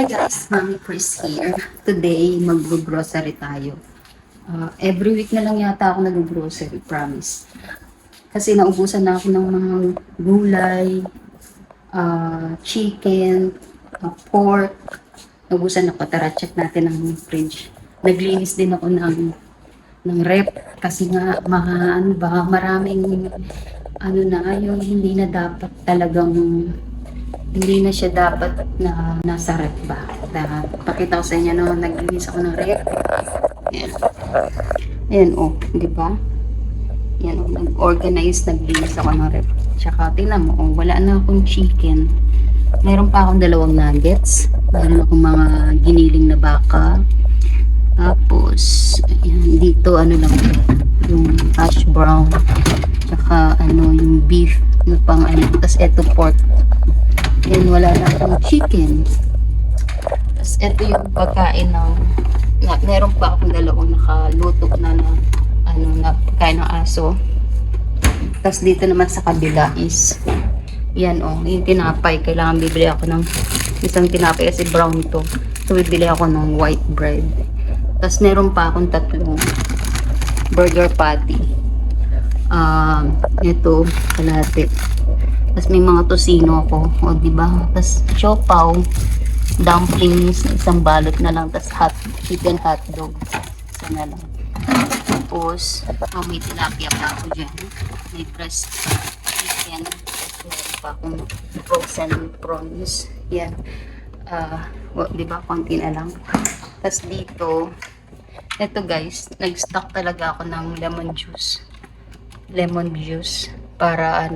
Hi guys, Mami Chris here. Today, mag-grocery tayo. Every week na lang yata ako nag-grocery, promise. Kasi naubusan na ako ng mga gulay, chicken, pork. Naubusan ako. Tara, check natin ang fridge. Naglinis din ako ng rep kasi nga maraming yung hindi na dapat talagang hindi na siya dapat na nasa rep ba. Pakita ko sa inyo no, naglinis ako ng rep. Ayan. Ayan oh, di ba? Yan oh, nag-organize, naglinis ako ng rep. Tsaka tingnan mo, oh, wala na akong chicken. Meron pa akong 2 nuggets. Meron akong mga giniling na baka. Tapos, ayan, dito ano lang, yung hash brown. Tsaka yung beef, yung pang Tapos eto pork. Yan, wala na akong chicken. Tapos eto yung pagkain meron pa akong 2 nakaluto na pagkain ng aso. Tapos dito naman sa kabila is yan oh, yung tinapay. Kailangan bibili ako ng isang tinapay kasi brown to. So bibili ako ng white bread. Tapos meron pa akong 3 burger patty. Ito, kalahati. Tapos may mga tosino ako, o diba? Tapos siopaw, dumplings, isang balot na lang, tapos chicken hotdog, isa na lang. Tapos, may tilapia pa ako dyan. May breast chicken, meron pa akong frozen prawns. Yan. Diba? Konti na lang. Tapos dito, ito guys, nag-stock talaga ako ng lemon juice. Lemon juice para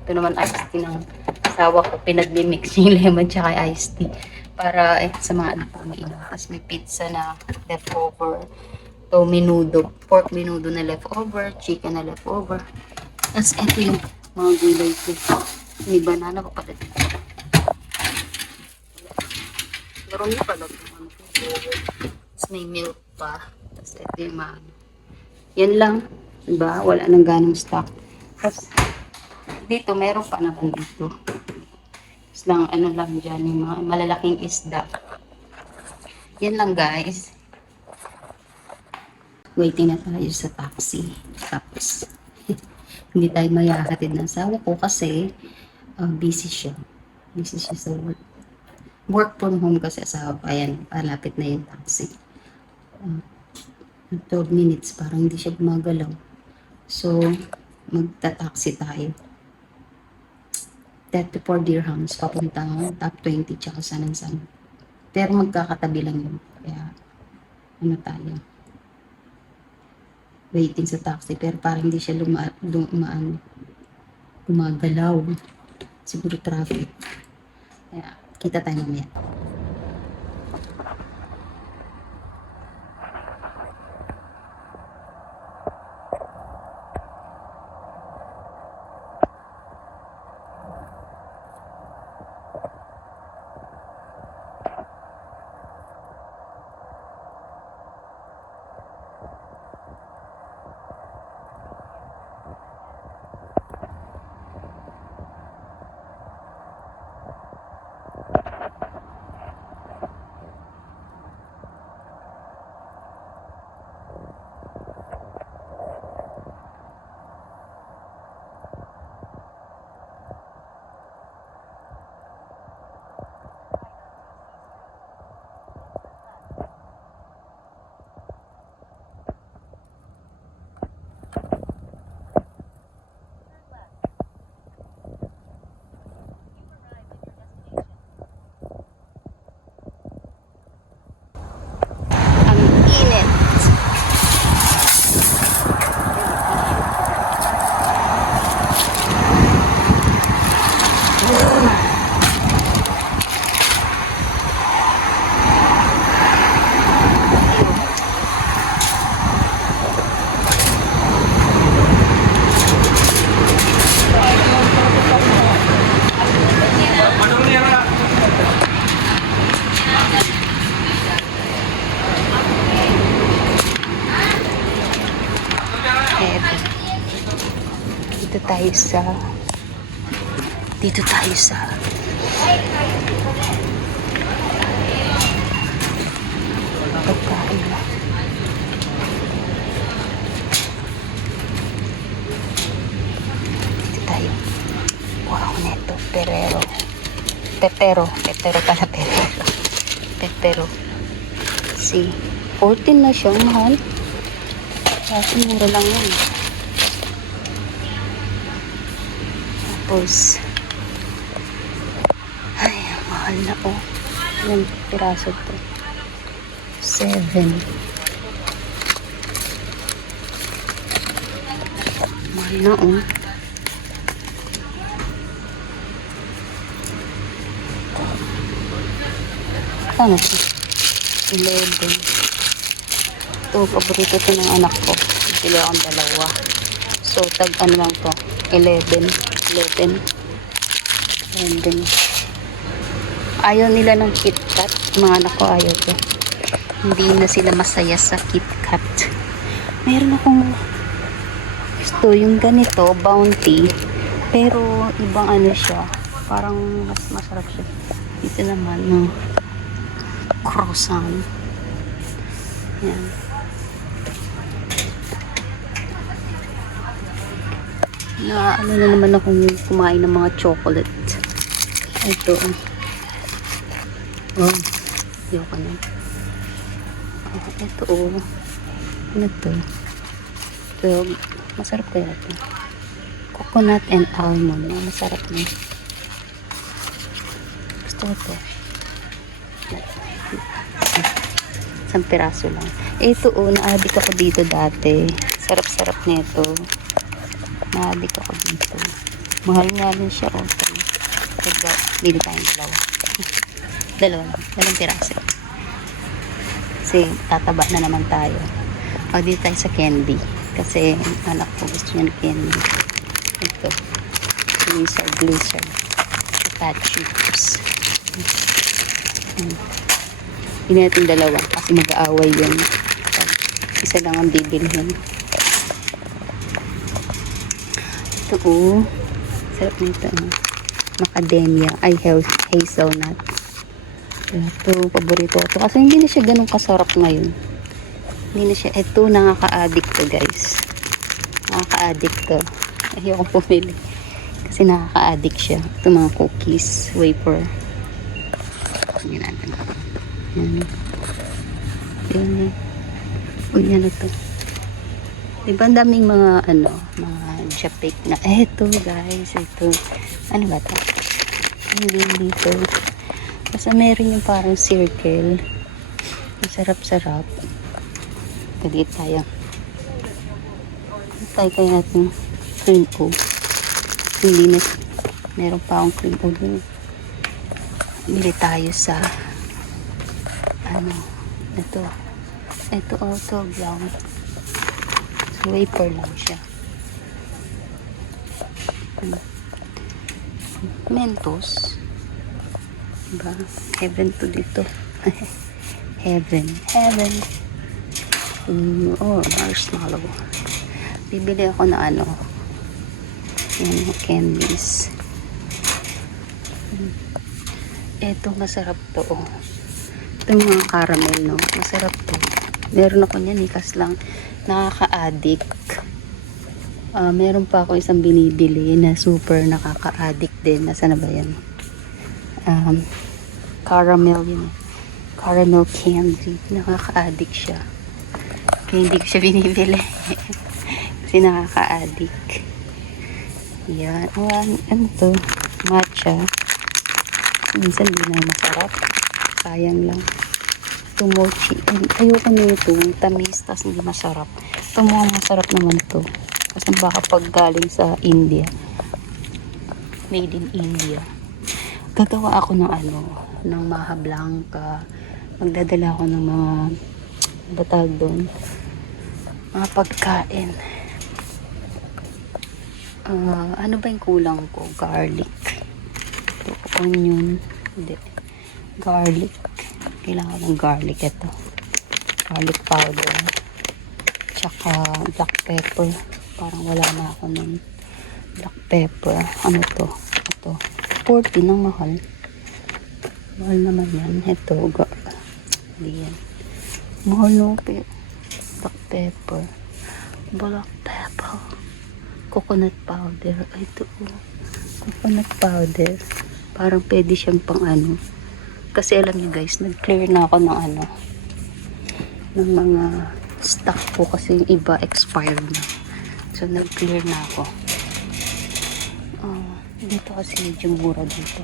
ito naman iced tea ng asawa ko, pinag-mix yung lemon tsaka iced tea para sa mga anak ko mainom. Tapos may pizza na leftover, to menudo, pork menudo na leftover, chicken na leftover. Tapos ito yung mga gulay ko, may banana pa pala dito, meron na pala tapos may milk pa. Tapos ito yung mga yan lang, diba? Wala nang ganong stock. Tapos dito, meron pa naman dito. Tapos lang, lang dyan, yung mga malalaking isda. Yan lang, guys. Waiting na tayo sa taxi. Tapos, hindi tayo mayahatid ng asawa ko kasi busy siya. Busy siya sa work. Work from home kasi asawa ko. Ayan, palapit na yung taxi. 12 minutes, parang hindi siya gumagalaw. So, magta-taxi tayo. 34 dirhams papuntang top 20 tsaka San. Pero magkakatabi lang yun. Kaya tayo. Waiting sa taxi pero parang hindi siya gumagalaw. Siguro traffic. Kaya kita tayo mamaya. dito tayo sa Pepero pala, pepero. See, 14 na siya, mahal. Kasi mura lang yan. Tapos, ay, mahal na oh. Ilang piraso to? 7. Mahal na oh. Ano to? 11. Ito, paborito to ng anak ko. Bili akong dalawa. So, tag ano lang to? 11. Ayaw nila ng KitKat. Mga anak ko ayaw to. Hindi na sila masaya sa KitKat. Meron akong gusto yung ganito, Bounty. Pero, ibang ano siya. Parang mas masarap siya. Ito naman, no? Croissant. Yan. Na ano na naman akong kumain ng mga chocolate. Ito. Oh. Ayoko na. Ito oh. Ano to? Ito. Masarap kaya ito. Coconut and almond. Masarap na. Gusto ko ito. Isang piraso lang. Ito oh, na-addict ako dito dati. Sarap-sarap nito. Na-addict ako dito. Mahal nga rin siya oh. Bili tayong dalawang piraso. Kasi tataba na naman tayo. O dito tayo sa candy. Kasi anak ko gusto niya ng candy. Ito. Blizzard. Fat chips. Hindi natin dalawa kasi mag-aaway yun. Isa lang ang bibilhin. Ito oh. Sarap nito. Macadamia. Ay, hazelnut. Ito, paborito ko. Kasi hindi na siya ganun kasarap ngayon. Hindi na siya. Ito, nakaka-addict to guys. Nakaka-addict to. Ayoko pumili. Kasi nakaka-addict siya. Ito mga cookies, wafer. Tingnan natin. Yan. Yan. Uy, ano to? Diba ang daming mga ano, mga japik na. Eto guys, ito. Ano ba to? Hindi dito. Basta meron yung parang circle. Masarap-sarap. Galit tayo. Tayo kaya natin cream o. Hindi na. Meron pa akong cream o. Bili tayo sa ano. Ito. Ito auto brown. Wafer lang siya. Mentos. Diba? Heaven to dito. Heaven. Oh, marshmallow. Bibili ako na ano. Yan, candies. Ito, masarap to. Oh. Ito yung mga caramel, no? Masarap to. Meron ako niyan, ikas lang. Nakaka-addict. Meron pa ako isang binibili na super nakaka-addict din. Nasaan na ba yan? Caramel yun. Caramel candy. Nakaka-addict siya. Kaya hindi ko siya binibili. Kasi nakaka-addict. Yan. Ano to? Matcha. Minsan hindi na masarap. Sayang lang. Ito mochi. Ayoko na ito. Tamis. Tas hindi masarap. Ito mga masarap naman to. Kasi baka pag galing sa India. Made in India. Gagawa ako ng ano, ng Maha Blanca. Magdadala ako ng mga batag doon. Mga pagkain. Ano ba yung kulang ko? Garlic. Ito, onion. Hindi. Garlic. Kailangan ko ng garlic ito. Garlic powder. Tsaka black pepper. Parang wala na ako ng black pepper. Ano to? Ito. 40 ng mahal. Mahal naman yan. Ito. Hindi yan. Mahal no. Black pepper. Black pepper. Coconut powder. Ay, ito. Coconut powder. Parang pwede siyang pang ano. Kasi alam niyo guys, nag-clear na ako ng ano, ng mga stock ko kasi yung iba expired na. So nag-clear na ako. Dito kasi medyo mura dito.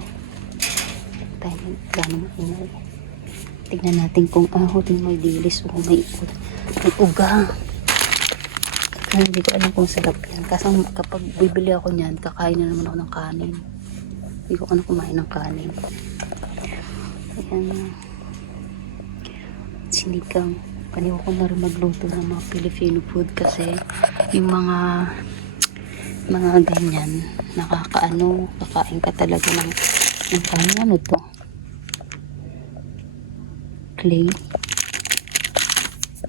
Tayo gano'ng ingay. Tignan natin kung huling may dilis o may uga. Kaya hindi ko alam kung sarap yan. Kasi kapag bibili ako niyan, kakain na naman ako ng kanin. Hindi ko kumain ng kanin. Ayan. Sinigang. Paniwa ko na rin magluto ng mga Filipino food kasi yung mga ganyan nakakaano, kakain ka talaga ng kanin. Ano to? Clay.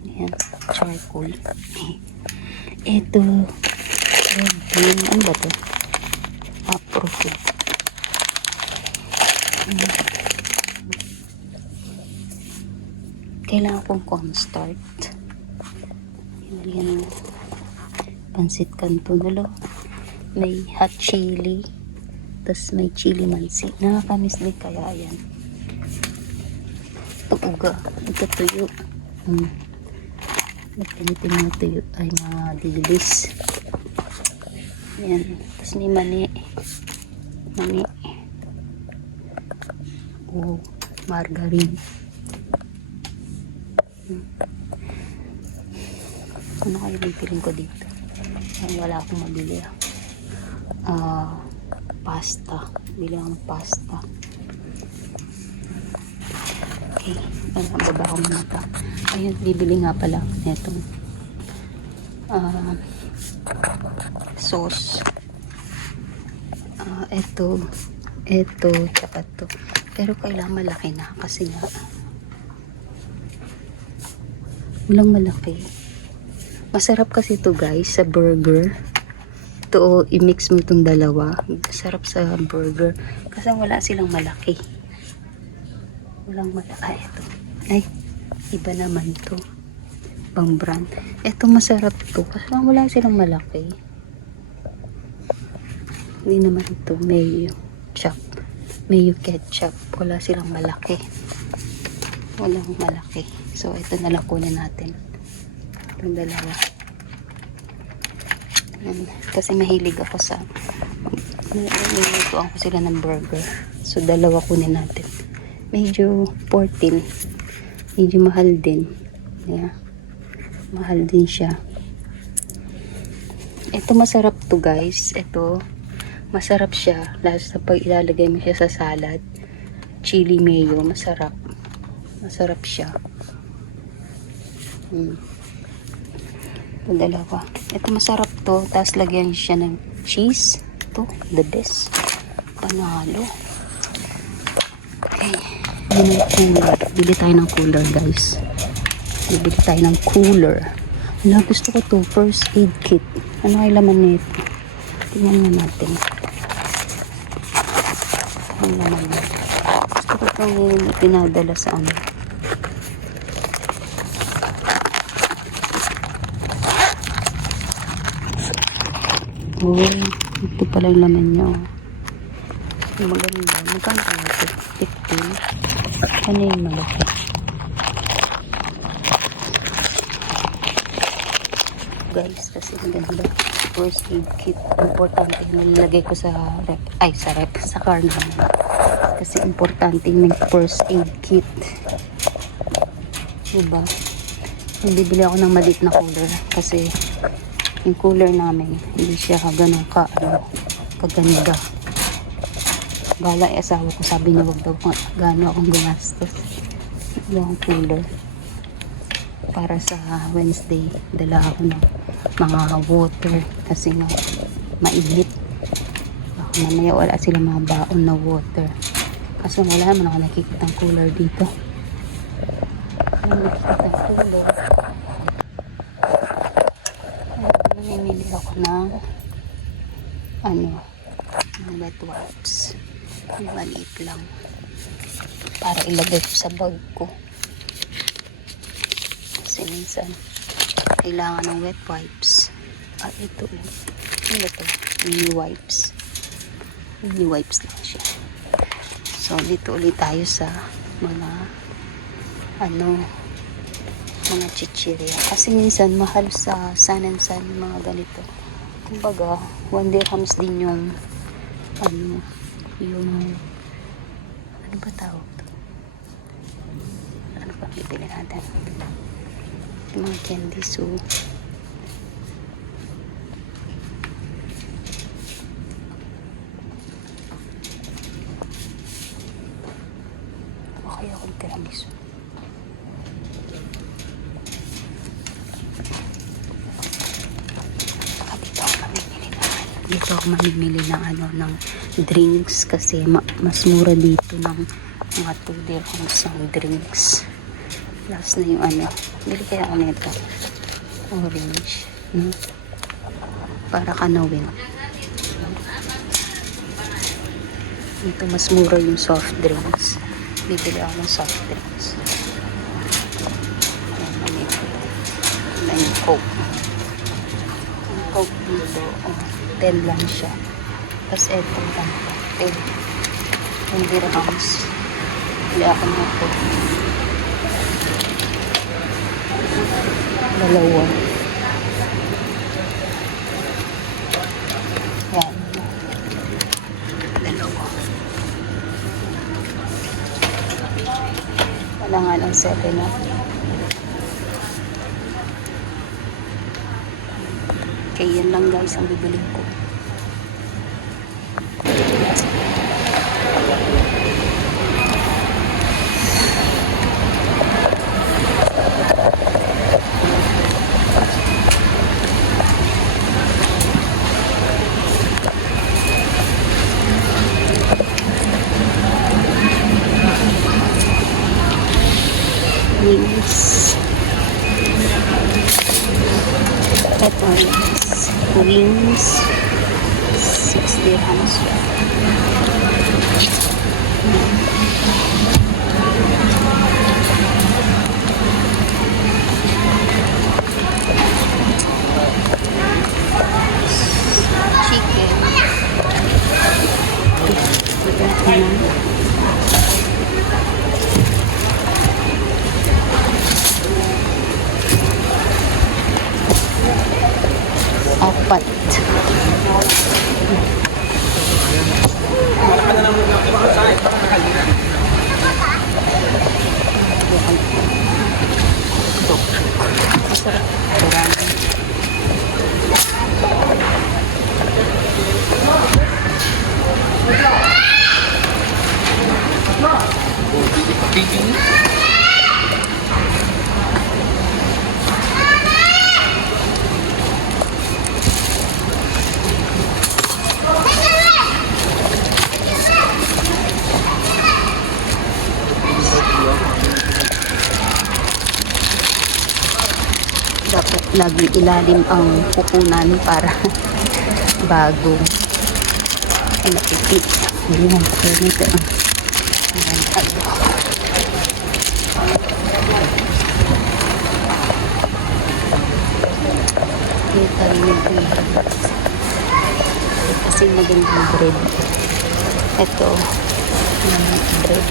Ayan. Charcoal. Ito. Red bean. Ano ba to? Afro food. Kailangan kong cornstarch. Yan. Pansit canton. May hot chili. Tapos may chili mansi. Nakakamiss din kaya yan. Ito uga. Ito tuyo. Nagtinitin na tuyo. Ay mga dilis. Yan. Tapos may mani. Margarine. Ano kayo bibiling ko dito? Wala akong mabili. Pasta. Bili ako ng pasta. Okay. Baba ko muna ito. Ayun, bibili nga pala netong sauce. Ito, tsaka ito. Pero kailangan malaki na kasi nga walang malaki. Masarap kasi ito guys sa burger. Ito i-mix mo itong dalawa. Sarap sa burger. Kasi wala silang malaki. Walang malaki. Ito. Ay, iba naman to. Pang brand. Ito masarap to. Kasi wala silang malaki. Hindi naman ito. Mayo ketchup. Wala silang malaki. Walang malaki. So, ito na lang kunin natin. Itong dalawa. Kasi mahilig ako sa nilutuan ko sila ng burger. So, dalawa kunin natin. Medyo 14. Medyo mahal din. Yeah. Mahal din siya. Ito masarap to guys. Ito masarap siya. Lalo sa pag ilalagay mo siya sa salad. Chili mayo. Masarap. Masarap siya. Ito dalawa. Ito masarap to. Tapos lagyan siya ng cheese. Ito. The best. Panalo. Okay. Bili tayo ng cooler guys. Bibili tayo ng cooler. Wala, gusto ko to. First aid kit. Ano ay laman nito? Tingnan na natin. Ano laman nito? Gusto ko itong pinadala sa ano. Ito pala yung laman niya. Maganda. Magkano ito? 15. Ano yung malaki? Guys, kasi ang ganda. First aid kit. Importante nilagay ko sa rep. Ay, sa car naman. Kasi importante may first aid kit. Diba? Bibili ako ng maliit na cooler. Kasi yung cooler namin, hindi siya ganun kaganda. Bala asawa ko, sabi niya wag daw gano'n akong gumastos. Yung cooler. Para sa Wednesday, dala ako ng mga water kasi nga mainit. Baka mamaya wala sila mga baon na water. Kasi wala naman ako nakikita ng cooler dito. Nakikita ng cooler. Namimili ako ng wet wipes. Maliit lang para ilagay ko sa bag ko kasi minsan kailangan ng wet wipes. Ito ano to? Mini wipes lang siya. So, dito ulit tayo sa mga mga chichirya. Kasi minsan, mahal sa Sun and Sun yung mga ganito. Kumbaga, 1 dirhams din yung ano ba tawag to? Ano ba bibili natin? Yung mga candy. So, okay ako yung tiramisu. Dito ako mamimili ng ng drinks kasi mas mura dito ng mga 2 dirhams ng drinks. Last na yung bili kaya ako nito. Orange. Para kanawin. Dito mas mura yung soft drinks. Bibili ako ng soft drinks. Ayan, yung Coke. Yung Coke dito, 10 lang siya. Tapos eto lang po. 10 dirhams. Bili ako ng Coke. Dalawa. Yan. Dalawa. Wala nga ng 7-up. Kaya yan lang guys ang bibiling ko. Wings. Ito wings. 6 dirhams. Chicken. Apat. Masarap. Dapat lagi ilalim ang pupunan para bago napipit. Hindi lang po nito. Ayan, kita rin yung kasi magandang bread. Ito bread.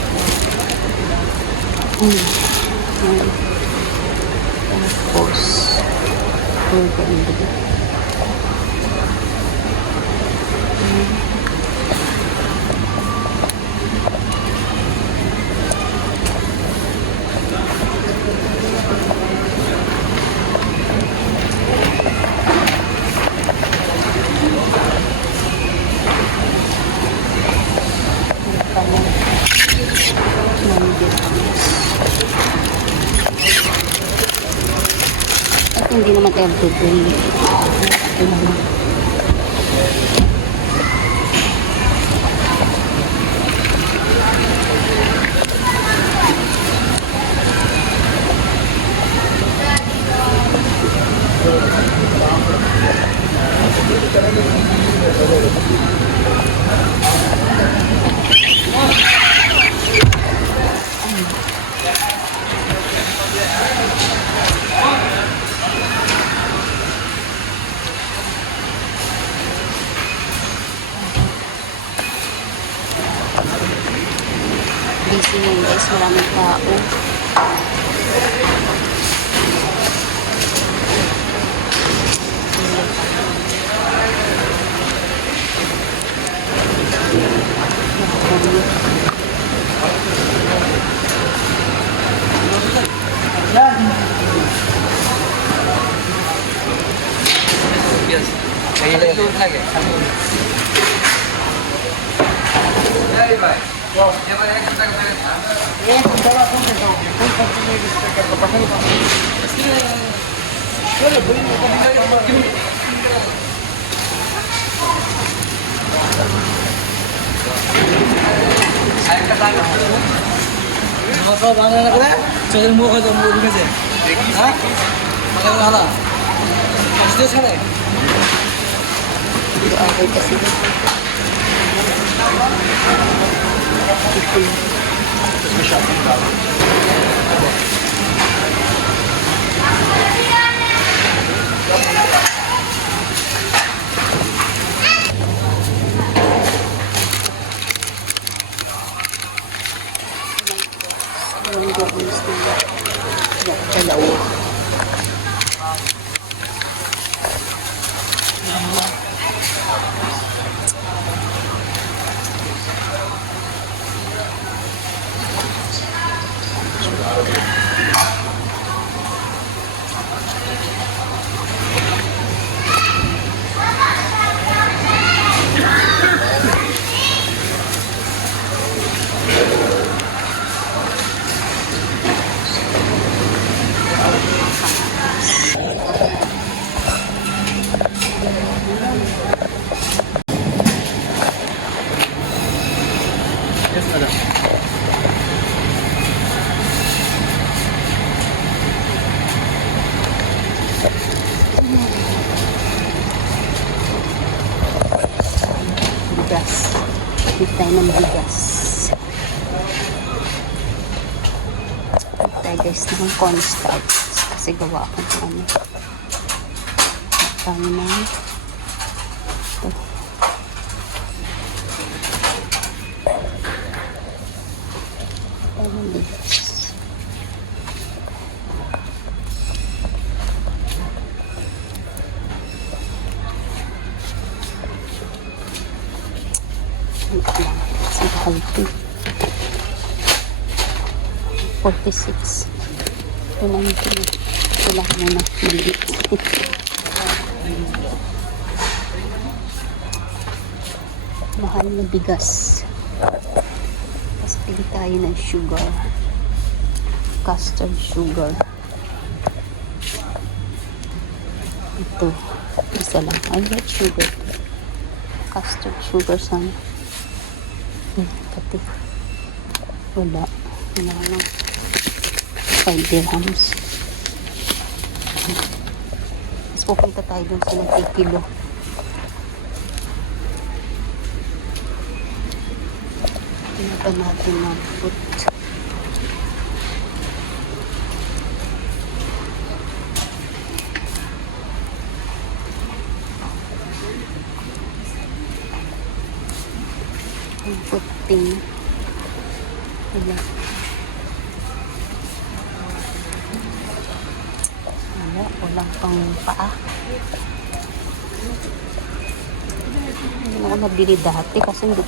Tapos at hindi naman everyday. Ito naman. Ayan guys, maraming tao. Masuk mana nak kena? Cari muka tu muka ni je. Ha? Makan mana? Sudah sana. Okay kasi. Yes, ada. Bigas. Bili tayo ng bigas. Bili tayo guys ng cornstarch. Kasi gawa ako ng ano. Tayo na. Ito. Tayo ng bigas. Kasi healthy. 46. Ito lang ito. Ito lang muna. Maliit. Mahal na bigas. Tapos pili tayo ng sugar. Custard sugar. Ito. Isa lang. I like sugar. Custard sugar sana. Pati. Wala. Wala lang. 5 dirhams. Tapos pupunta tayo dun sa nagkikilo. Pinata natin ng fruit. Ang puting. Wala. Wala. Walang pang paa. Hindi na ako nabili dati kasi hindi.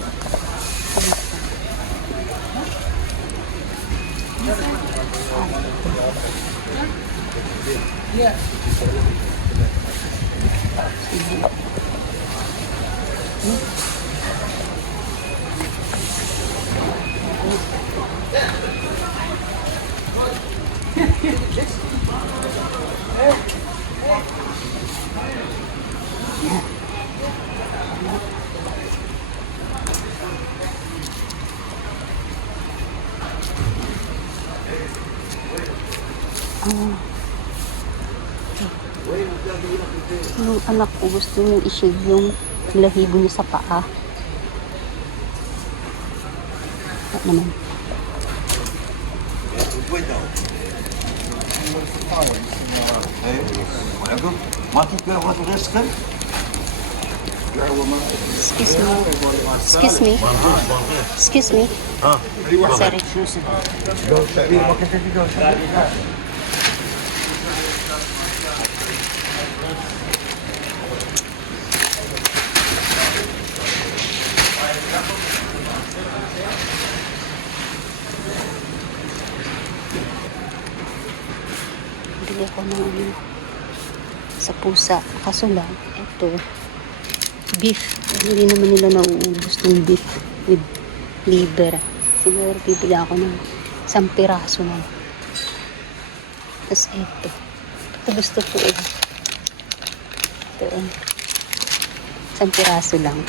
Yung anak ko gusto niyang i-shave yung lahibo niya sa paa. At naman. Excuse me. Excuse me. Excuse me. Sorry. Bili ako ng sa pusa. Kaso lang, ito, beef. Hindi naman nila nauubos ng beef with liver. Siguro bibili ako ng 1 piraso na. Tapos ito. Ito gusto ko eh. Ito eh. 1 piraso lang.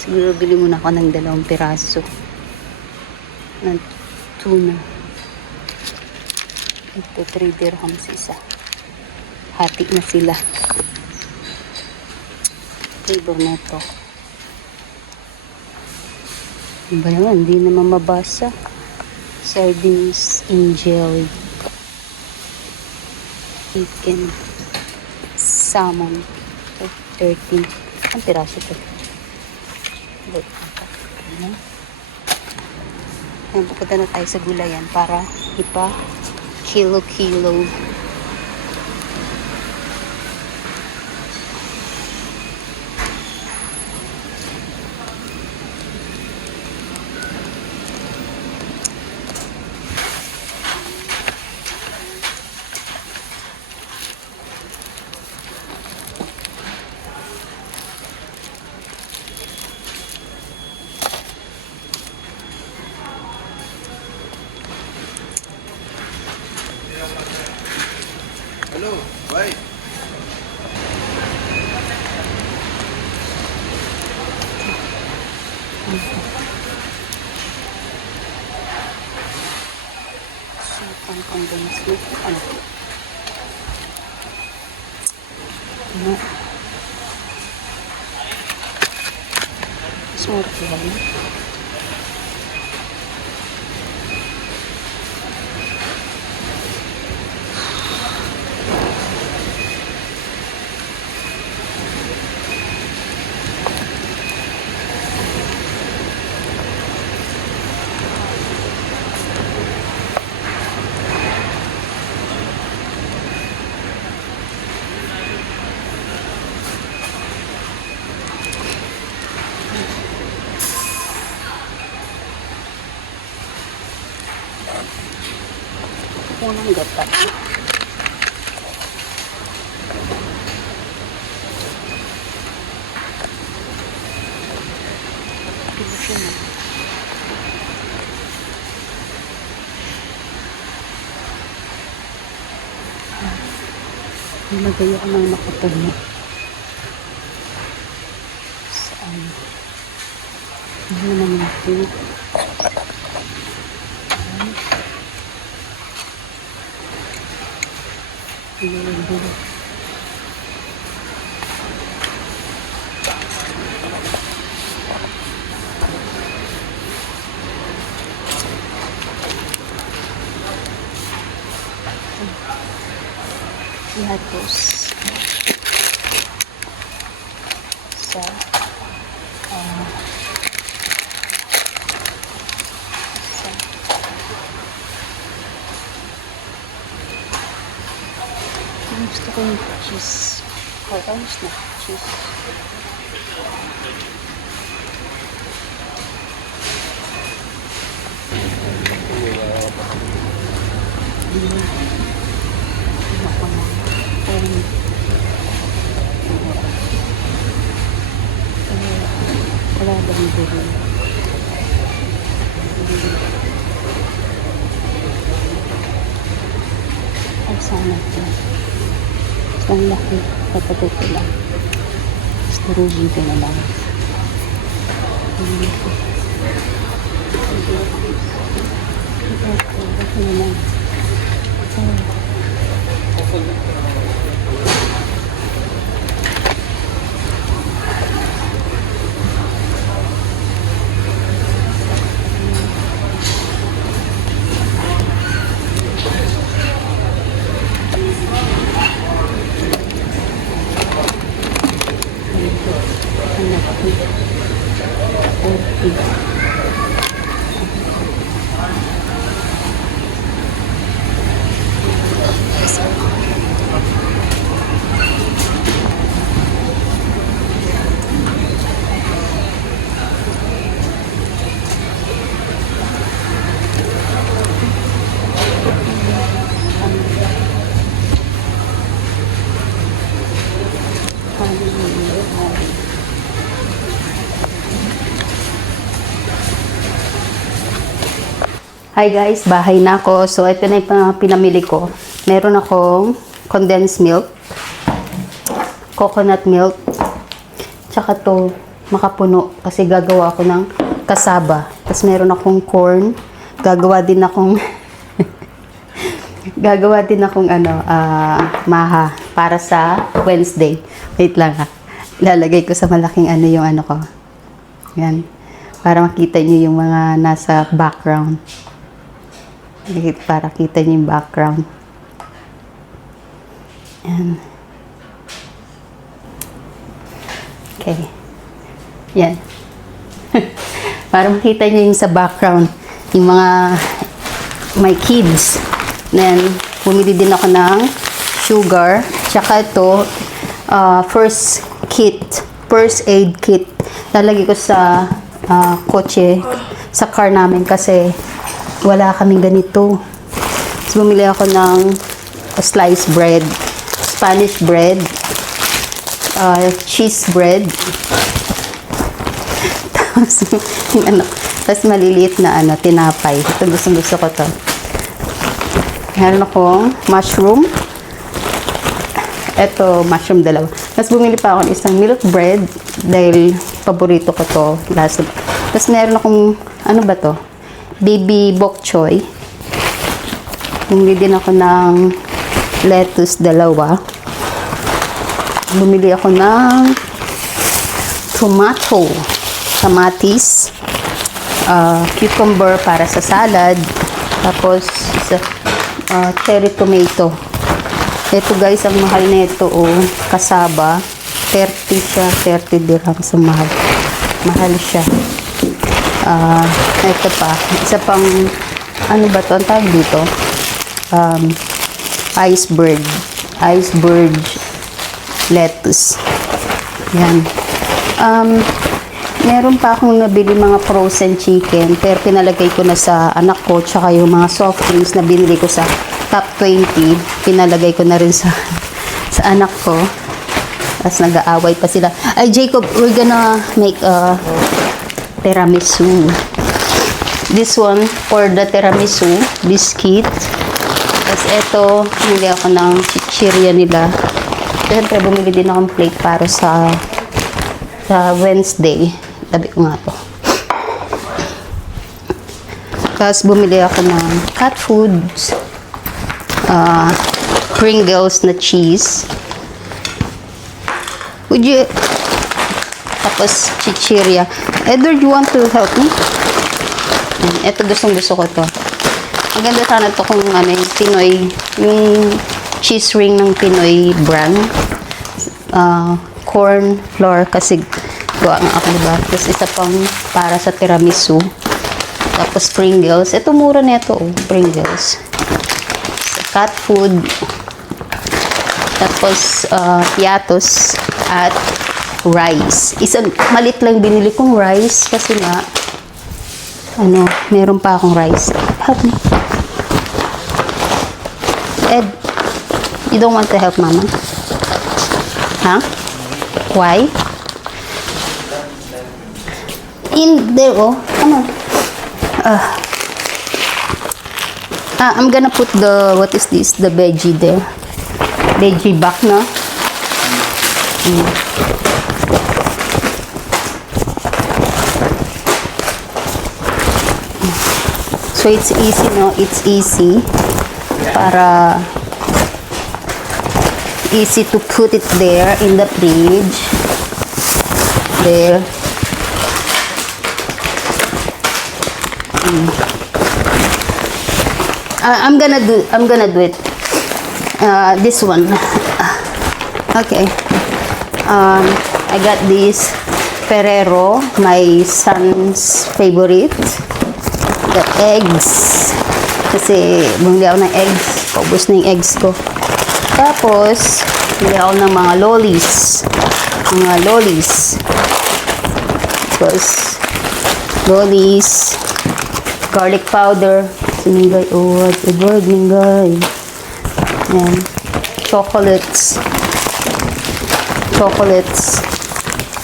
Siguro bili muna ako ng 2 piraso. Ng tuna. Ito 3 dirhams isa. Hati na sila. Flavor na ito. Ano ba naman? Hindi naman mabasa. Sardines in jelly. Chicken. Salmon. Ito, 13. Ang piraso ito. Wait. Ayan. Ayan, pupunta na tayo sa gulayan para kilo. Hello, bye. Chicken condensed milk. Ano? Ano? Sorry lang. Unang gata. Pila siya na. Nilagay ako ng nakapuno. Saan? Ano naman ito? Lettuce sa gusto ko yung cheese. Ayos na cheese. Wala bang buro? Ay, sana ito. Ang laki. Kapatid ko lang. Tapos narugin ko na lang. Ito na lang. Hi guys, bahay na ako. So, ito na yung pinamili ko. Meron akong condensed milk, coconut milk, tsaka to makapuno kasi gagawa ako ng kasaba. Tapos meron akong corn. Gagawa din akong maha para sa Wednesday. Wait lang ha. Ilalagay ko sa malaking yung ko. Yan. Para makita niyo yung mga nasa background. Para kita niyo yung background. Yan. Okay. Yan. Para makita niyo yung sa background. Yung mga my kids. Then, bumili din ako ng sugar. Tsaka ito, first aid kit. Lalagay ko sa kotse, sa car namin kasi wala kaming ganito. So, bumili ako ng sliced bread, Spanish bread, cheese bread, tapos maliliit na tinapay. Ito gusto ko to. Meron akong mushroom. Ito, mushroom dalawa. Tapos bumili pa ako ng isang milk bread dahil paborito ko to. Tapos meron akong, ano ba to? Baby bok choy. Bumili din ako ng lettuce dalawa. Bumili ako ng kamatis, cucumber para sa salad, tapos cherry tomato. Ito guys, ang mahal na ito kasaba. 30 siya, 30 dirhams ang mahal. Mahal siya. Ito pa. Isa pang, ano ba ito? Ang tawag dito? Iceberg lettuce. Yan. Meron pa akong nabili mga frozen chicken, pero pinalagay ko na sa anak ko, tsaka yung mga soft drinks na binili ko sa top 20, pinalagay ko na rin sa anak ko. Tapos nag-aaway pa sila. Ay, Jacob, we're gonna make a tiramisu. This one for the tiramisu biscuit. Tapos ito, bumili ako ng chichirya nila. Siyempre, bumili din akong plate para sa Wednesday. Tabi ko nga to. Tapos bumili ako ng cat foods. Pringles na cheese. Would you... Tapos chichirya. Edward, you want to help me? Ito gusto ko to. Maganda sana to kung yung Pinoy, yung cheese ring ng Pinoy brand. Corn flour kasi gawa nga ako, diba? Tapos isa pang para sa tiramisu. Tapos Pringles. Ito mura na ito, Pringles. Cat food. Tapos piatos at rice. Isang malit lang binili kong rice kasi nga meron pa akong rice. Help me. Ed, you don't want to help Mama? Huh? Why? In there, come on. I'm gonna put what is this? The veggie there. Veggie back, no? So, it's easy, no? It's easy. Para easy to put it there in the fridge. There. I'm gonna do it. This one. Okay. I got this Ferrero, my son's favorite. The eggs. Kasi bumili ako ng eggs. Paubos na yung eggs ko. Tapos, bumili ako ng mga lollies. Tapos, lollies. Garlic powder. Minggay. Oh, Edward, minggay. Yan. Chocolates.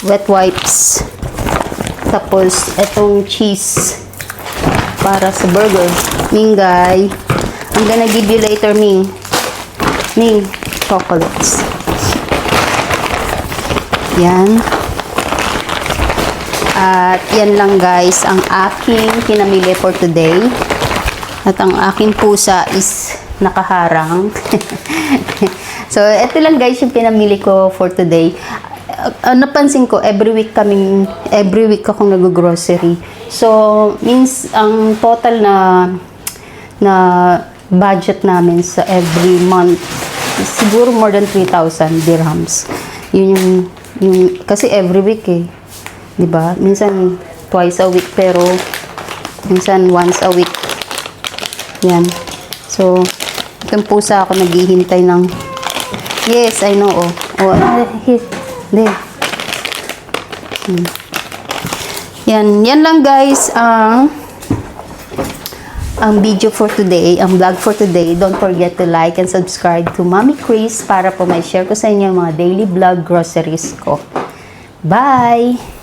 Wet wipes. Tapos, etong cheese. para sa burger. Mingay, I'm gonna give you later, Ming. Ming, chocolates. Yan. At yan lang guys ang aking pinamili for today. At ang aking pusa is nakaharang. So, ito lang guys yung pinamili ko for today. Napansin ko, every week akong nag-grocery. So, means ang total na budget namin sa every month siguro more than 3,000 dirhams. Yun yung kasi every week eh. 'Di ba? Minsan twice a week pero minsan once a week. Yan. So, itong pusa ako naghihintay ng yes, I know. There. Yan lang guys ang video for today, ang vlog for today. Don't forget to like and subscribe to Mommy Chris para po may share ko sa inyo yung mga daily vlog groceries ko. Bye!